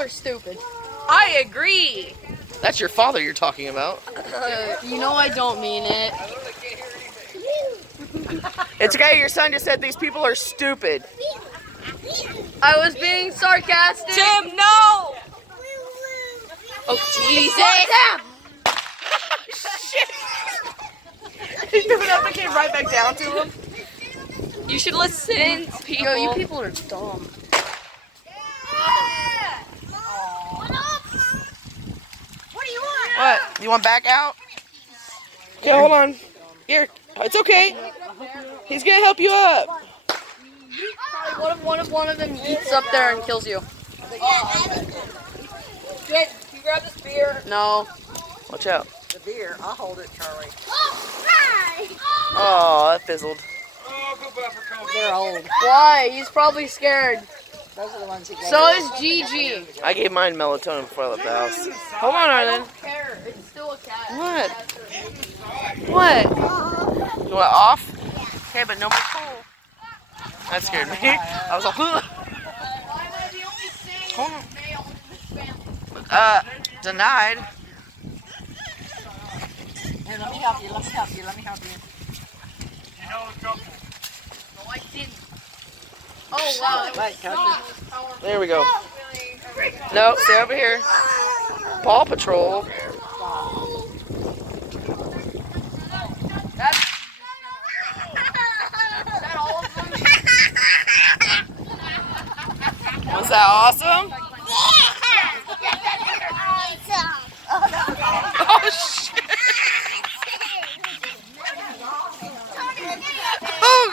are stupid. I agree. That's your father you're talking about. You know I don't mean it. It's okay, your son just said these people are stupid. I was being sarcastic. Tim, no! Oh, Jesus. Shit! He picked it up and came right back down to him. You should listen to people. Yo, you people are dumb. What? You want back out? Okay, hold on. Here, it's okay. He's gonna help you up. What if one of them eats up there and kills you? Can you grab this beer? No. Watch out. The beer, I'll hold it, Charlie. Oh, that fizzled. They're old. Why? He's probably scared. Those are the ones he gave. So is Gigi. I gave mine melatonin before I left the house. Hold on, Arlen. Care. It's still a cat. What? What? You want off? Okay, but no more coal. That scared me. I was like, hold on. Denied. Here, let me help you, let me help you, let me help you. No, I didn't. Oh, wow. Wait, Coach. There we go. No, stay over here. Paw Patrol. Was that awesome?